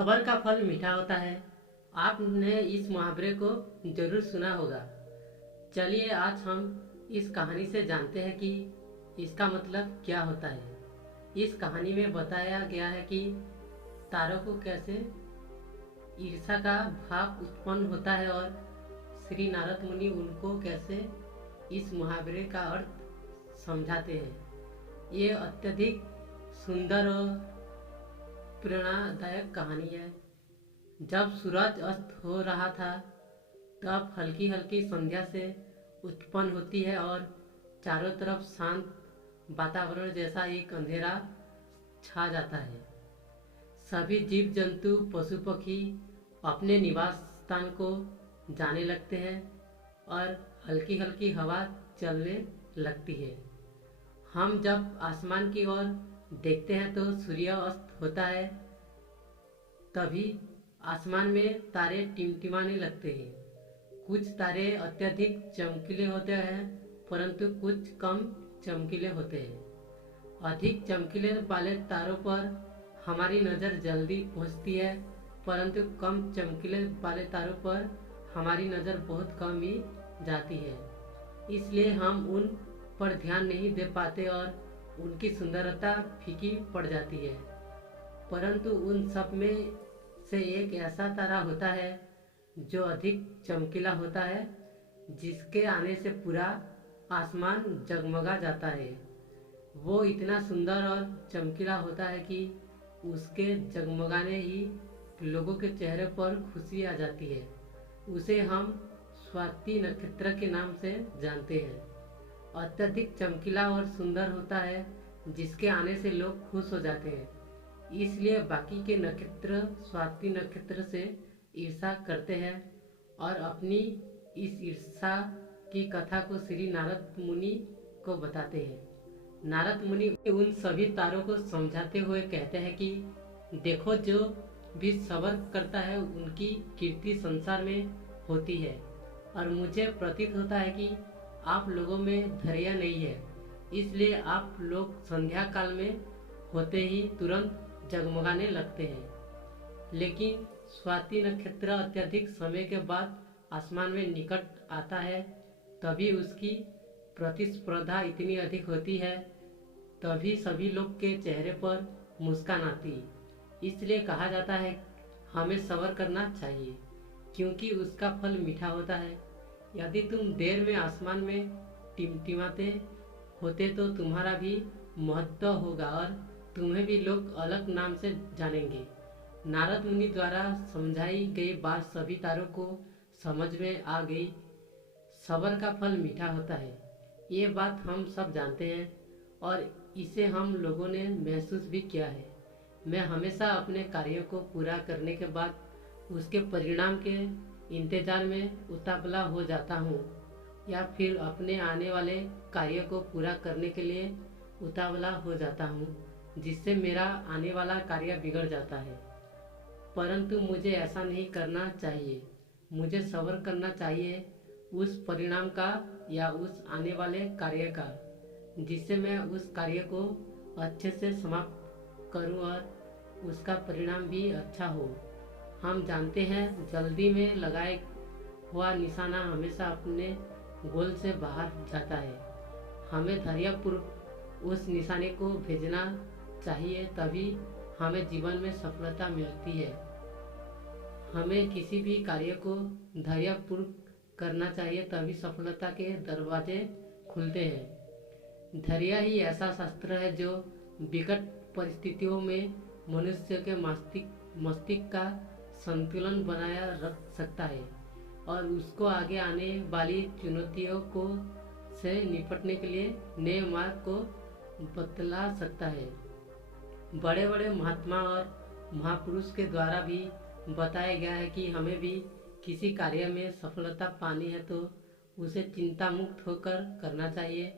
सबर का फल मीठा होता है। आपने इस मुहावरे को जरूर सुना होगा। चलिए आज हम इस कहानी से जानते हैं कि इसका मतलब क्या होता है। इस कहानी में बताया गया है कि तारों को कैसे ईर्ष्या का भाव उत्पन्न होता है और श्री नारद मुनि उनको कैसे इस मुहावरे का अर्थ समझाते हैं। ये अत्यधिक सुंदर और प्रेरणादायक कहानी है। जब सूरज अस्त हो रहा था तब हल्की हल्की संध्या से उत्पन्न होती है और चारों तरफ शांत वातावरण जैसा एक अंधेरा छा जाता है। सभी जीव जंतु पशु पक्षी अपने निवास स्थान को जाने लगते हैं और हल्की हल्की हवा चलने लगती है। हम जब आसमान की ओर देखते हैं तो सूर्य अस्त होता है। तभी आसमान में तारे टिमटिमाने लगते हैं। कुछ तारे अत्यधिक चमकीले होते हैं परंतु कुछ कम चमकीले होते हैं। अधिक चमकीले वाले तारों पर हमारी नज़र जल्दी पहुंचती है परंतु कम चमकीले वाले तारों पर हमारी नज़र बहुत कम ही जाती है। इसलिए हम उन पर ध्यान नहीं दे पाते और उनकी सुंदरता फीकी पड़ जाती है। परंतु उन सब में से एक ऐसा तारा होता है जो अधिक चमकीला होता है, जिसके आने से पूरा आसमान जगमगा जाता है। वो इतना सुंदर और चमकीला होता है कि उसके जगमगाने ही लोगों के चेहरे पर खुशी आ जाती है। उसे हम स्वाति नक्षत्र के नाम से जानते हैं। अत्यधिक चमकीला और सुंदर होता है जिसके आने से लोग खुश हो जाते हैं। इसलिए बाकी के नक्षत्र स्वाति नक्षत्र से ईर्ष्या करते हैं और अपनी इस ईर्ष्या की कथा को श्री नारद मुनि को बताते हैं। नारद मुनि उन सभी तारों को समझाते हुए कहते हैं कि देखो, जो भी सबर करता है उनकी कीर्ति संसार में होती है और मुझे प्रतीत होता है कि आप लोगों में धैर्य नहीं है, इसलिए आप लोग संध्या काल में होते ही तुरंत जगमगाने लगते हैं। लेकिन स्वाति नक्षत्र अत्यधिक समय के बाद आसमान में निकट आता है, तभी उसकी प्रतिस्पर्धा इतनी अधिक होती है, तभी सभी लोग के चेहरे पर मुस्कान आती। इसलिए कहा जाता है हमें सब्र करना चाहिए क्योंकि उसका फल मीठा होता है। यदि तुम देर में आसमान में टिमटिमाते होते तो तुम्हारा भी महत्व होगा और तुम्हें भी लोग अलग नाम से जानेंगे। नारद मुनि द्वारा समझाई गई बात सभी तारों को समझ में आ गई। सबर का फल मीठा होता है, ये बात हम सब जानते हैं और इसे हम लोगों ने महसूस भी किया है। मैं हमेशा अपने कार्यों को पूरा करने के बाद उसके परिणाम के इंतजार में उतावला हो जाता हूँ या फिर अपने आने वाले कार्य को पूरा करने के लिए उतावला हो जाता हूँ, जिससे मेरा आने वाला कार्य बिगड़ जाता है। परंतु मुझे ऐसा नहीं करना चाहिए। मुझे सब्र करना चाहिए उस परिणाम का या उस आने वाले कार्य का, जिससे मैं उस कार्य को अच्छे से समाप्त करूं और उसका परिणाम भी अच्छा हो। हम जानते हैं जल्दी में लगाए हुआ निशाना हमेशा अपने गोल से बाहर जाता है। हमें धैर्यपूर्वक उस निशाने को भेजना चाहिए, तभी हमें जीवन में सफलता मिलती है। हमें किसी भी कार्य को धैर्यपूर्वक करना चाहिए, तभी सफलता के दरवाजे खुलते हैं। धैर्य ही ऐसा शस्त्र है जो विकट परिस्थितियों में मनुष्य के मस्तिष्क का संतुलन बनाया रख सकता है और उसको आगे आने वाली चुनौतियों को से निपटने के लिए नए मार्ग को बतला सकता है। बड़े बड़े महात्मा और महापुरुष के द्वारा भी बताया गया है कि हमें भी किसी कार्य में सफलता पानी है तो उसे चिंता मुक्त होकर करना चाहिए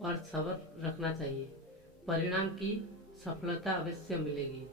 और सब्र रखना चाहिए। परिणाम की सफलता अवश्य मिलेगी।